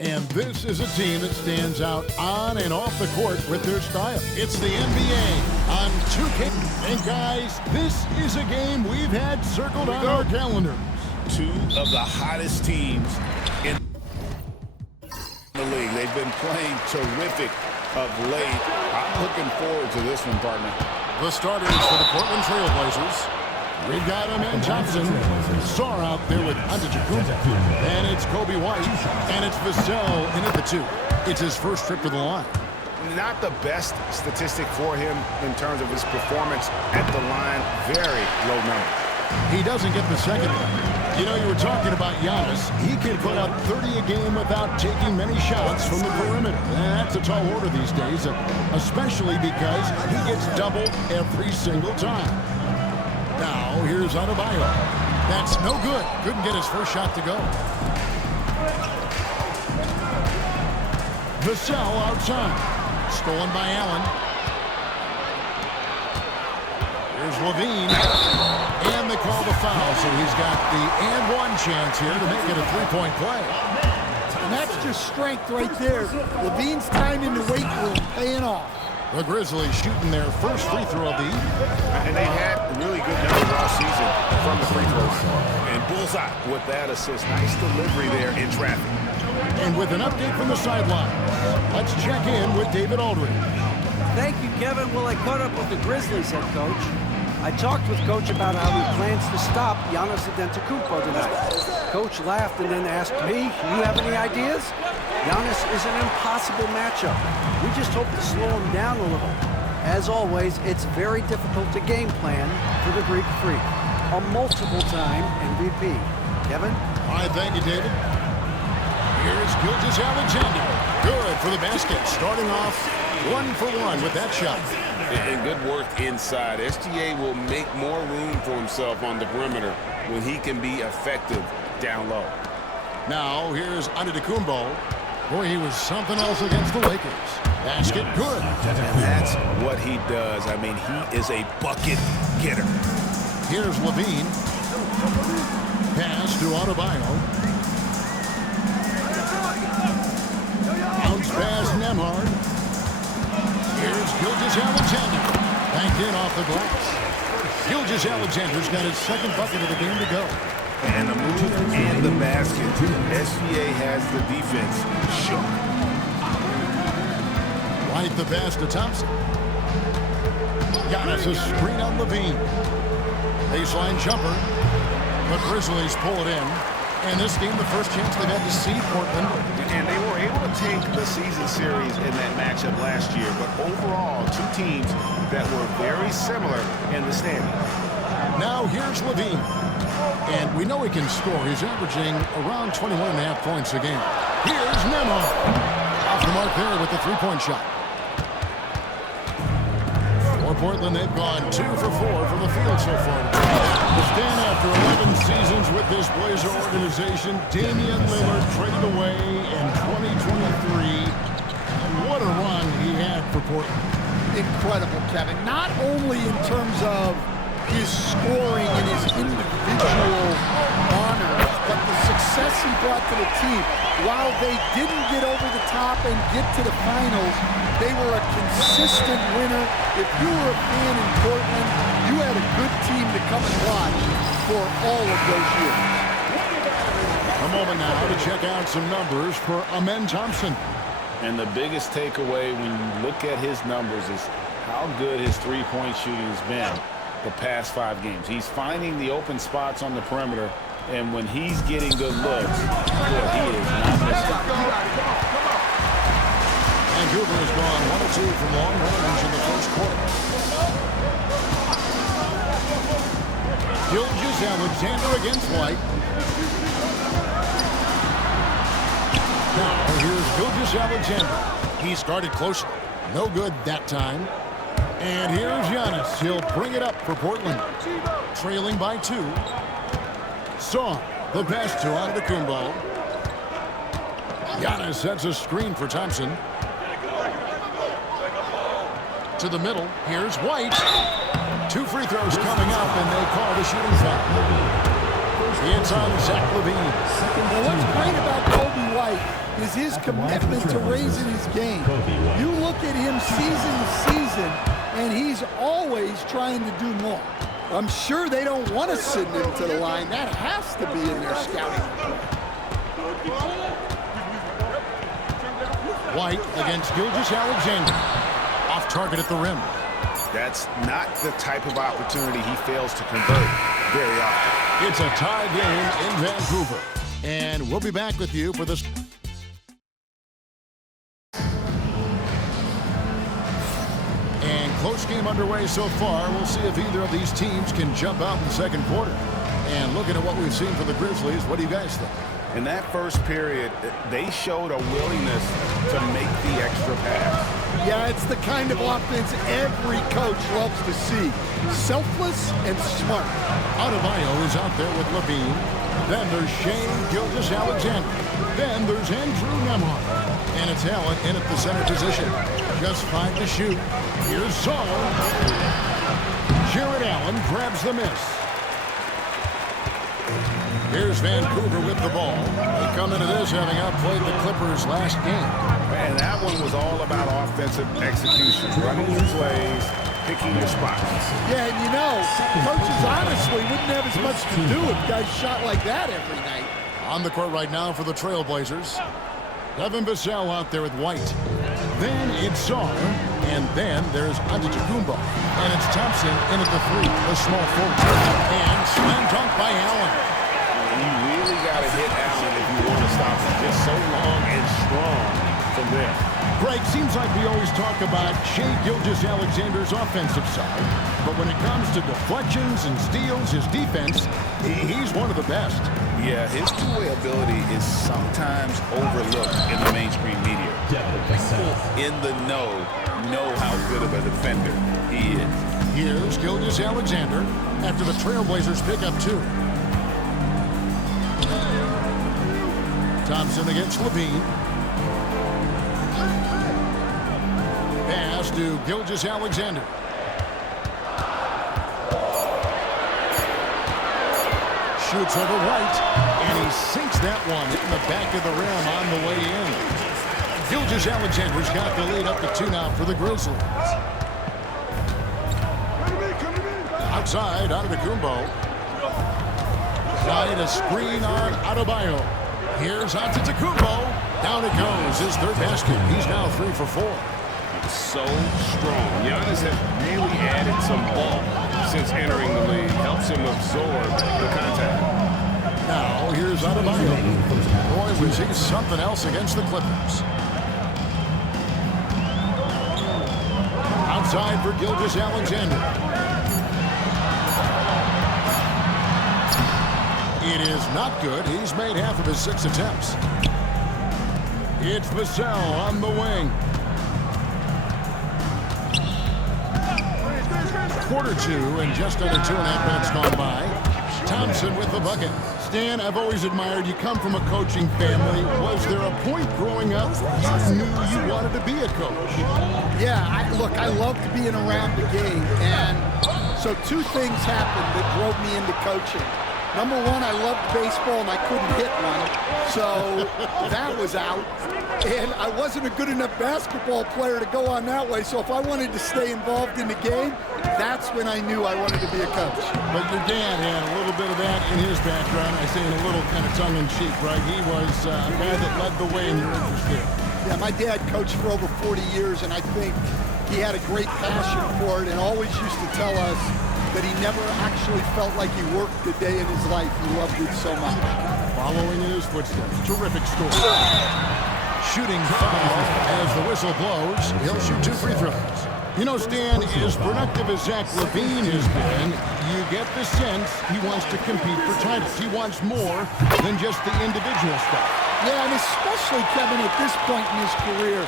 And this is a team that stands out on and off the court with their style. It's the NBA on 2K. And guys, this is a game we've had circled on our calendars. Two of the hottest teams in the league. They've been playing terrific of late. I'm looking forward to this one, partner. The starters for the Portland Trail Blazers. We've got R109 Johnson, Sar out there with Antetokounmpo, and it's Kobe White, and it's Vassell in at the 2. It's his first trip to the line. Not the best statistic for him in terms of his performance at the line. Very low number. He doesn't get the second one. You know, you were talking about Giannis. He can put up 30 a game without taking many shots from the perimeter. And that's a tall order these days, especially because he gets doubled every single time. Now, here's Adebayo. That's no good. Couldn't get his first shot to go. Vassell outside. Stolen by Allen. Here's Levine. And they call the foul, so he's got the and-one chance here to make it a three-point play. And that's just strength right there. Levine's time in the weight room paying off. The Grizzlies shooting their first free throw of the evening. And they had really good numbers all season from the free throw line. And bullseye with that assist. Nice delivery there in traffic. And with an update from the sideline, let's check in with David Aldridge. Thank you, Kevin. Well, I caught up with the Grizzlies head coach. I talked with Coach about how he plans to stop Giannis Antetokounmpo tonight. Coach laughed and then asked me, "You have any ideas?" Giannis is an impossible matchup. We just hope to slow him down a little. As always, it's very difficult to game plan for the Greek Freak, a multiple-time MVP. Kevin? All right, thank you, David. Here's Gilgeous-Alexander. Good for the basket. Starting off 1-for-1 with that shot. And good work inside. SGA will make more room for himself on the perimeter when he can be effective down low. Now, here's Antetokounmpo. Boy, he was something else against the Lakers. Basket good. And that's what he does. I mean, he is a bucket getter. Here's Levine. Pass to Adebayo. Bounce pass Nembhard. Here's Gilgeous-Alexander. Banked in off the glass. Gilgeous-Alexander's got his second bucket of the game to go. And the move and the basket. SGA has the defense shook. Right the pass to Thompson. Giannis a screen on Levine. Baseline jumper. The Grizzlies pull it in. And this game, the first chance they've had to see Portland. And they were able to take the season series in that matchup last year. But overall, two teams that were very similar in the standings. Now here's Levine. And we know he can score. He's averaging around 21.5 points a game. Here's Nembhard. Off the mark there with the three-point shot. For Portland, they've gone 2 for 4 from the field so far. To stand after 11 seasons with this Blazer organization, Damian Lillard traded away in 2023. What a run he had for Portland. Incredible, Kevin. Not only in terms of his scoring and his individual honors, but the success he brought to the team. While they didn't get over the top and get to the finals, they were a consistent winner. If you were a fan in Portland, you had a good team to come and watch for all of those years. A moment now to check out some numbers for R109 Thompson. And the biggest takeaway when you look at his numbers is how good his three-point shooting has been the past 5 games. He's finding the open spots on the perimeter, and when he's getting good looks, well, he is not missing. Vancouver has gone 1 of 2 from long range in the first quarter. Gilgeous-Alexander against White. Now here's Gilgeous-Alexander. He started closely. No good that time. And here's Giannis. He'll bring it up for Portland. Trailing by 2. Song, the pass to Antetokounmpo. Giannis sets a screen for Thompson. To the middle. Here's White. 2 free throws coming up, and they call the shooting foul. It's on Zach LaVine. Well, what's great about Kobe White is his commitment to raising his game. You look at him season to season, and he's always trying to do more. I'm sure they don't want to send him to the line. That has to be in their scouting report. White against Gilgeous-Alexander. Off target at the rim. That's not the type of opportunity he fails to convert very often. It's a tie game in Vancouver. And we'll be back with you for this. And close game underway so far. We'll see if either of these teams can jump out in the second quarter. And looking at what we've seen from the Grizzlies, what do you guys think? In that first period, they showed a willingness to make the extra pass. Yeah, it's the kind of offense every coach loves to see. Selfless and smart. Adebayo is out there with Levine. Then there's Shane Gilgeous-Alexander. Then there's Andrew Nembhard. And it's Allen in at the center position. Just 5 to shoot. Here's Saul. Jared Allen grabs the miss. Here's Vancouver with the ball. They come into this having outplayed the Clippers last game. Man, that one was all about offensive execution. Running your plays, picking your spots. Yeah, and you know, coaches honestly wouldn't have as much to do if guys shot like that every night. On the court right now for the Trailblazers. Devin Vassell out there with White. Then it's Saul. And then there's Antetokounmpo. And it's Thompson in at the 3, the small forward. And slam dunk by Allen. You really got to hit Allen if you want to stop him. Just so long and strong from there. Greg, seems like we always talk about Shai Gilgeous-Alexander's offensive side, but when it comes to deflections and steals, his defense, he's one of the best. Yeah, his two-way ability is sometimes overlooked in the mainstream media. People in the know how good of a defender he is. Here's Gilgeous-Alexander after the Trailblazers pick up 2. Thompson against Levine. Pass to Gilgeous-Alexander. Shoots over White, and he sinks that one in the back of the rim on the way in. Gilgeous-Alexander's got the lead up to 2 now for the Grizzlies. Outside, Antetokounmpo. Side a screen on Adebayo. Here's Antetokounmpo. Down it goes. His 3rd basket. He's now 3 for 4. So strong. Giannis has really added some bulk since entering the league. Helps him absorb the contact. Now, here's Adebayo. Boy, was he something else against the Clippers. Outside for Gilgeous-Alexander. It is not good. He's made half of his 6 attempts. It's Vassell on the wing. Quarter 2 and just under 2.5 minutes gone by. Thompson with the bucket. Stan, I've always admired you. Come from a coaching family. Was there a point growing up you knew you wanted to be a coach? Yeah, look, I loved being around the game. And so 2 things happened that drove me into coaching. Number 1, I loved baseball and I couldn't hit one, so that was out. And I wasn't a good enough basketball player to go on that way, so if I wanted to stay involved in the game, that's when I knew I wanted to be a coach. But your dad had a little bit of that in his background. I say in a little kind of tongue-in-cheek, right? He was a guy that led the way in your interest there. Yeah, my dad coached for over 40 years, and I think he had a great passion for it and always used to tell us that he never actually felt like he worked a day in his life. He loved it so much. Following in his footsteps, terrific score. Shooting foul as the whistle blows. He'll shoot 2 free throws. You know, Stan, as productive as Zach LaVine has been, you get the sense he wants to compete for titles. He wants more than just the individual stuff. Yeah, and especially, Kevin, at this point in his career,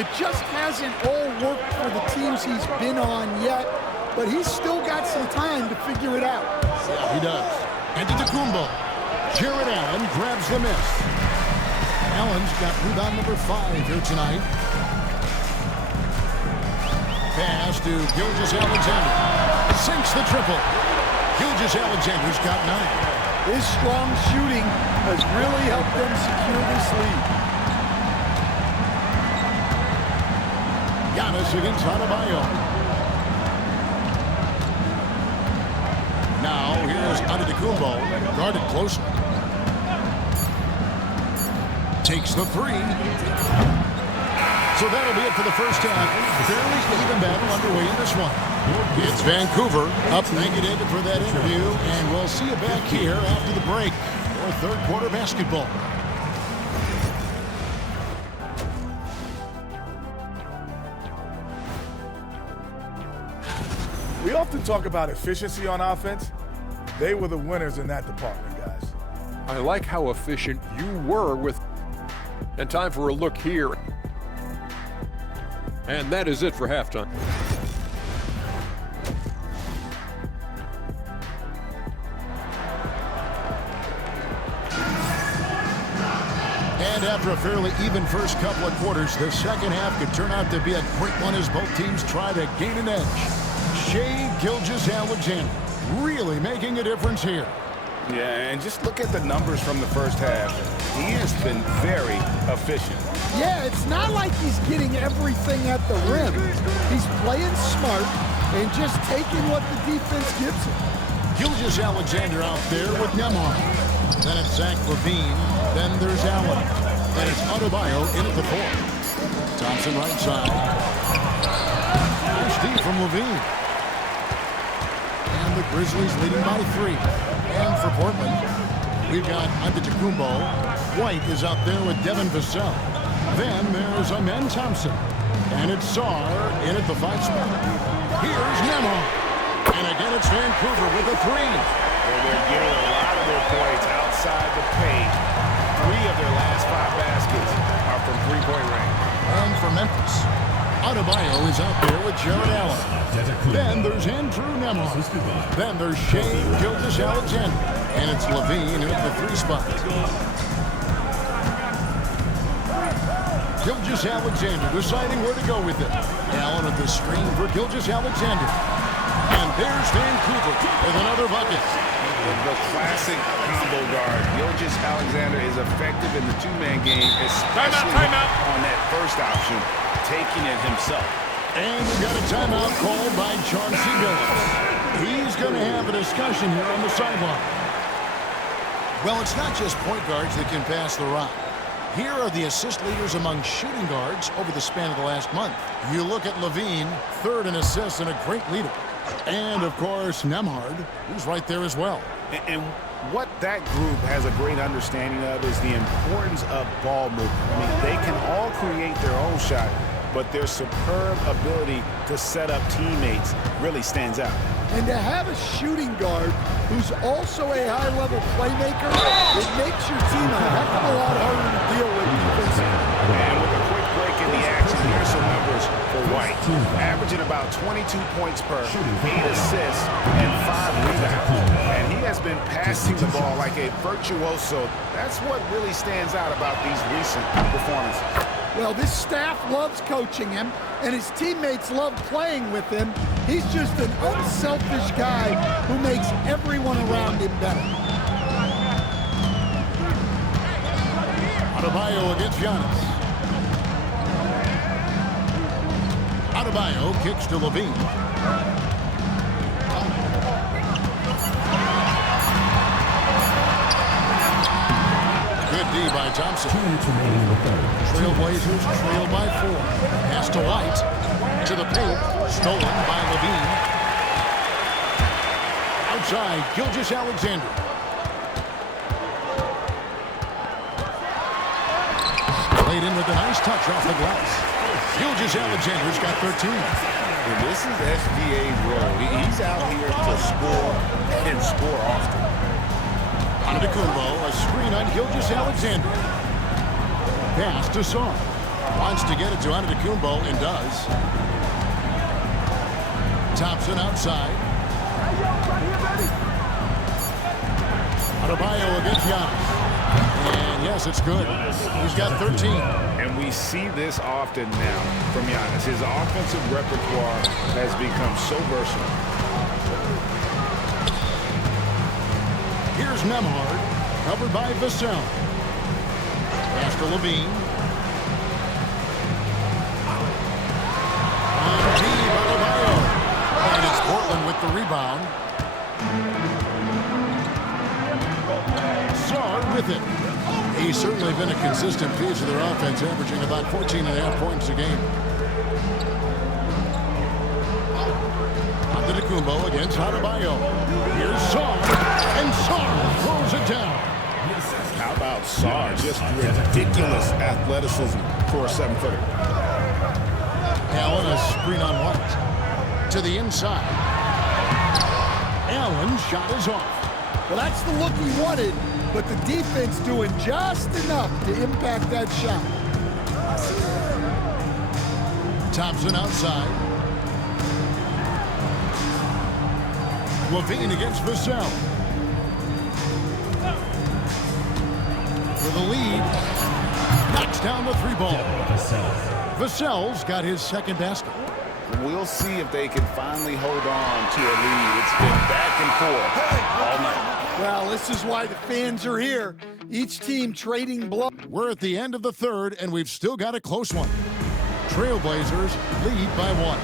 it just hasn't all worked for the teams he's been on yet. But he's still got some time to figure it out. Yeah, he does. Antetokounmpo. Jared Allen grabs the miss. Allen's got rebound number 5 here tonight. Pass to Gilgeous-Alexander. Sinks the triple. Gilgeous-Alexander's got 9. His strong shooting has really helped them secure this lead. Giannis against Adebayo. Now here's Antetokounmpo, guarded closely. Takes the three. So that'll be it for the first half. Fairly even battle underway in this one. It's Vancouver up. Thank you, David, for that interview. And we'll see you back here after the break for third quarter basketball. We often talk about efficiency on offense. They were the winners in that department, guys. I like how efficient you were with. And time for a look here. And that is it for halftime. And after a fairly even first couple of quarters, the second half could turn out to be a great one as both teams try to gain an edge. Shai Gilgeous-Alexander really making a difference here. Yeah, and just look at the numbers from the first half. He has been very efficient. Yeah, it's not like he's getting everything at the rim. He's playing smart and just taking what the defense gives him. Gilgeous-Alexander out there with Nembhard. Then it's Zach LaVine. Then there's Allen. Then it's Adebayo in at the four. Thompson right side. Here's D from LaVine. And the Grizzlies leading by 3. And for Portland, we've got Antetokounmpo. White is out there with Devin Vassell. Then there's Amen Thompson. And it's Sarr in at the 5 spot. Here's Nembhard. And again, it's Vancouver with a 3. Well, they're getting a lot of their points outside the paint. 3 of their last 5 baskets are from three-point range. And for Memphis, Adebayo is out there with Jared Allen. Then there's Andrew Nembhard. Then there's Shai Gilgeous-Alexander. And it's LaVine in at the 3 spot. Gilgeous-Alexander deciding where to go with it. Allen at the screen for Gilgeous-Alexander. And there's Vancouver with another bucket. The classic combo guard. Gilgeous-Alexander is effective in the two-man game, especially on that first option, taking it himself. And we've got a timeout called by Chauncey Billups. He's going to have a discussion here on the sideline. Well, it's not just point guards that can pass the rock. Here are the assist leaders among shooting guards over the span of the last month. You look at LaVine, 3rd in assists and a great leader. And, of course, Nembhard, who's right there as well. And what that group has a great understanding of is the importance of ball movement. I mean, they can all create their own shot, but their superb ability to set up teammates really stands out. And to have a shooting guard who's also a high-level playmaker, it makes your team a heck of a lot harder to deal with defensively. And with a quick break in the action, here's some numbers for White. Averaging about 22 points per, 8 assists, and 5 rebounds. And he has been passing the ball like a virtuoso. That's what really stands out about these recent performances. Well, this staff loves coaching him, and his teammates love playing with him. He's just an unselfish guy who makes everyone around him better. Adebayo against Giannis. Adebayo kicks to LaVine. Good D by Thompson. Trailblazers trail by 4. Pass to White. To the paint. Stolen by LaVine. Outside, Gilgeous-Alexander. Played in with a nice touch off the glass. Gilgeous-Alexander's got 13. And this is SGA's role. He's out here to score and score often. Antetokounmpo, a screen on Gilgeous-Alexander. Pass to Sarr. Wants to get it to Antetokounmpo and does. Thompson outside. Adebayo against Giannis. And yes, it's good. He's got 13. And we see this often now from Giannis. His offensive repertoire has become so versatile. Here's Nembhard, covered by Vassell. Pass to LaVine. the rebound. Sar with it. He's certainly been a consistent piece of their offense, averaging about 14.5 points a game. Antetokounmpo against Adebayo. Here's Sar, and Sar throws it down. How about Sar? Just ridiculous athleticism for a 7-footer. Allen, a screen on White. To the inside. Allen's shot is off. Well, that's the look he wanted, but the defense doing just enough to impact that shot. Thompson outside. Levine against Vassell. For the lead. Knocks down the 3-ball. Vassell's got his second basket. We'll see if they can finally hold on to a lead. It's been back and forth all night. Well, this is why the fans are here. Each team trading blows. We're at the end of the third, and we've still got a close one. Trailblazers lead by 1.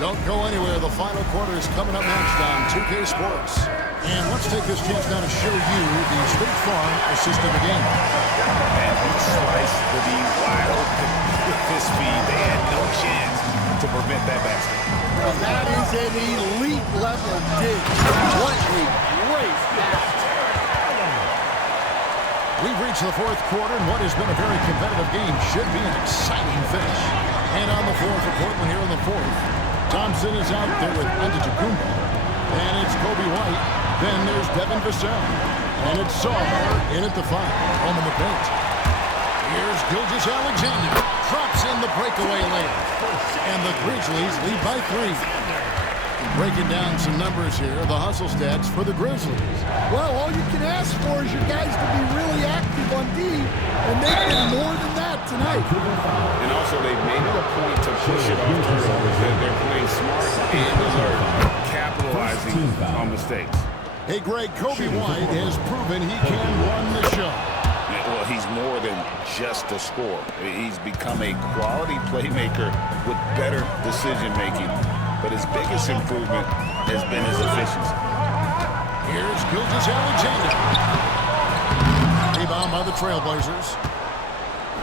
Don't go anywhere. The final quarter is coming up next on 2K Sports. And let's take this chance now to show you the State Farm assist of the game. And he sliced the D wide open with his speed. They had no chance to prevent that basket. Well, that is an elite level dig. What a great pass. We've reached the fourth quarter, and what has been a very competitive game should be an exciting finish. And on the floor for Portland here in the fourth, Thompson is out there with Antetokounmpo. And it's Kobe White. Then there's Devin Vassell. And it's Sar in at the 5, home in the paint. Here's Gilgeous-Alexander. Drops in the breakaway layup. And the Grizzlies lead by 3. Breaking down some numbers here, the hustle stats for the Grizzlies. Well, all you can ask for is your guys to be really active on D, and they've been more than that tonight. And also, they've made it a point to push it off turnovers. They're playing smart and alert, capitalizing on mistakes. Hey, Greg, Kobe White has proven he can run the show. Well, he's more than just a scorer. He's become a quality playmaker with better decision-making. But his biggest improvement has been his efficiency. Here's Gilgeous-Alexander. Rebound by the Trailblazers.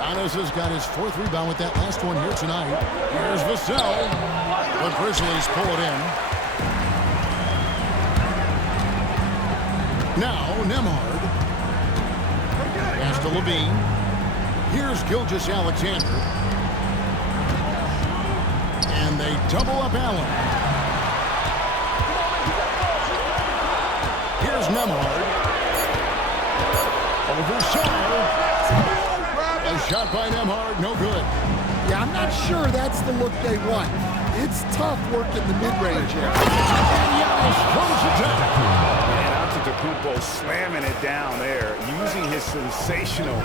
Giannis has got his 4th rebound with that last one here tonight. Here's Vassell. The Grizzlies pull it in. Now Nembhard. Pass to Levine. Here's Gilgeous-Alexander. And they double up Allen. Here's Nembhard. Over Sar. A shot by Nembhard, no good. Yeah, I'm not sure that's the look they want. It's tough working the mid-range here. And Giannis throws it down. And Antetokounmpo slamming it down there, using his sensational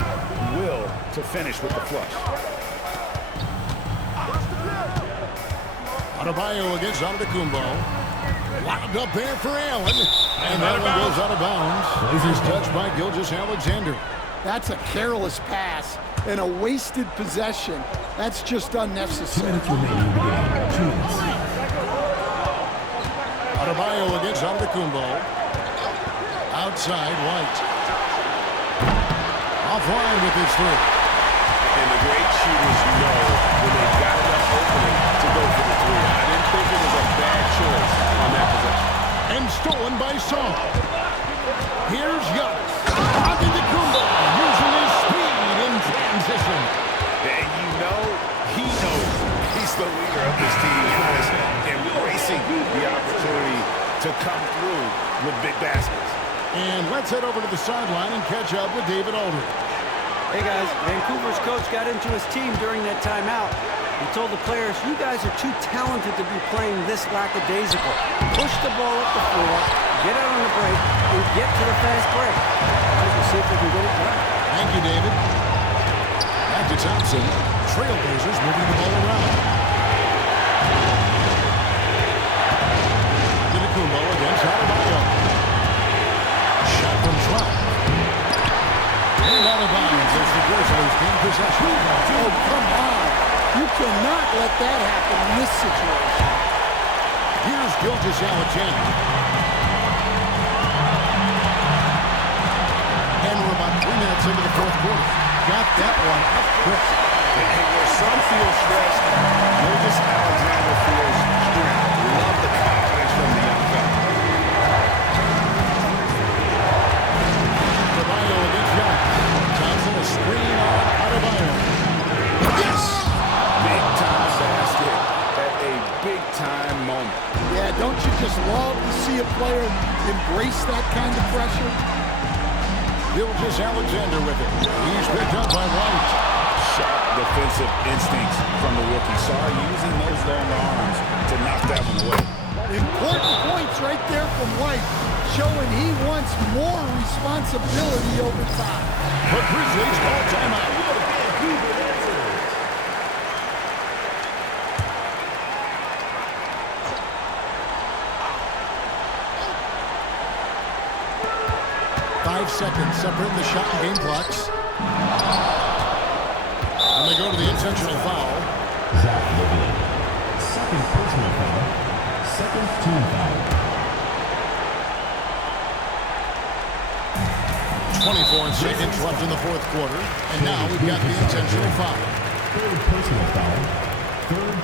will to finish with the flush. Adebayo against Antetokounmpo. Lobbed up there for Allen. And that one goes out of bounds. He's touched by Gilgeous-Alexander. That's a careless pass and a wasted possession. That's just unnecessary. Adebayo against Antetokounmpo. Outside, White. Offline with his 3. And the great shooters know when they've got enough opening to go for the 3. I didn't think it was a bad choice on that possession. And stolen by Sar. Here's Giannis. Antetokounmpo using his speed in transition. And you know, he knows he's the leader of this team. Giannis embracing the opportunity to come through with big baskets. And let's head over to the sideline and catch up with David Aldridge. Hey guys, Vancouver's coach got into his team during that timeout. He told the players, you guys are too talented to be playing this lackadaisical. Push the ball up the floor, get out on the break, and get to the fast break. Let's see if we can get it done. Thank you, David. Back to Thompson. Trailblazers moving the ball around. Antetokounmpo against Adebayo. Shot from Trump. And out of bounds as the Grizzlies gain possession. Oh, come on. You cannot let that happen in this situation. Here's Gilgeous Alexander. And we're about 3 minutes into the fourth quarter. Got that one up quick. And where some feel stressed, Gilgeous Alexander feels strength. Love the confidence from the young fella. Adebayo against Giannis. Johnson a screen on Adebayo. Yes! Big time basket at a big time moment. Yeah, don't you just love to see a player embrace that kind of pressure? Gilgeous Alexander with it. He's picked up by White. Sharp defensive instincts from the rookie. Sorry, using those long arms to knock that one away. Important points right there from White, showing he wants more responsibility over time. The Grizzlies call timeout. 5 seconds separating the shot and game clocks. And they go to the intentional foul. Zach Levine. Second personal foul. Second team foul. 24 seconds left in the fourth quarter. And now we've got the intentional foul. Third personal foul.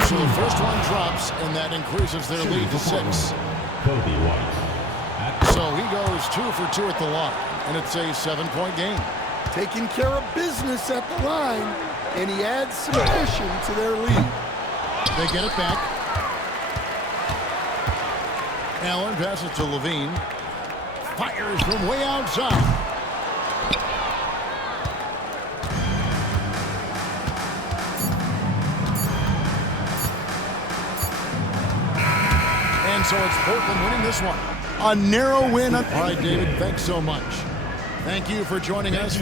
So the first one drops, and that increases their lead to 6. Kobe White. So he goes 2 for 2 at the line, and it's a 7-point game. Taking care of business at the line, and he adds some addition to their lead. They get it back. Allen passes to Levine. Fires from way outside. And so it's Portland winning this one. A narrow win. All right, David, thanks so much. Thank you for joining us.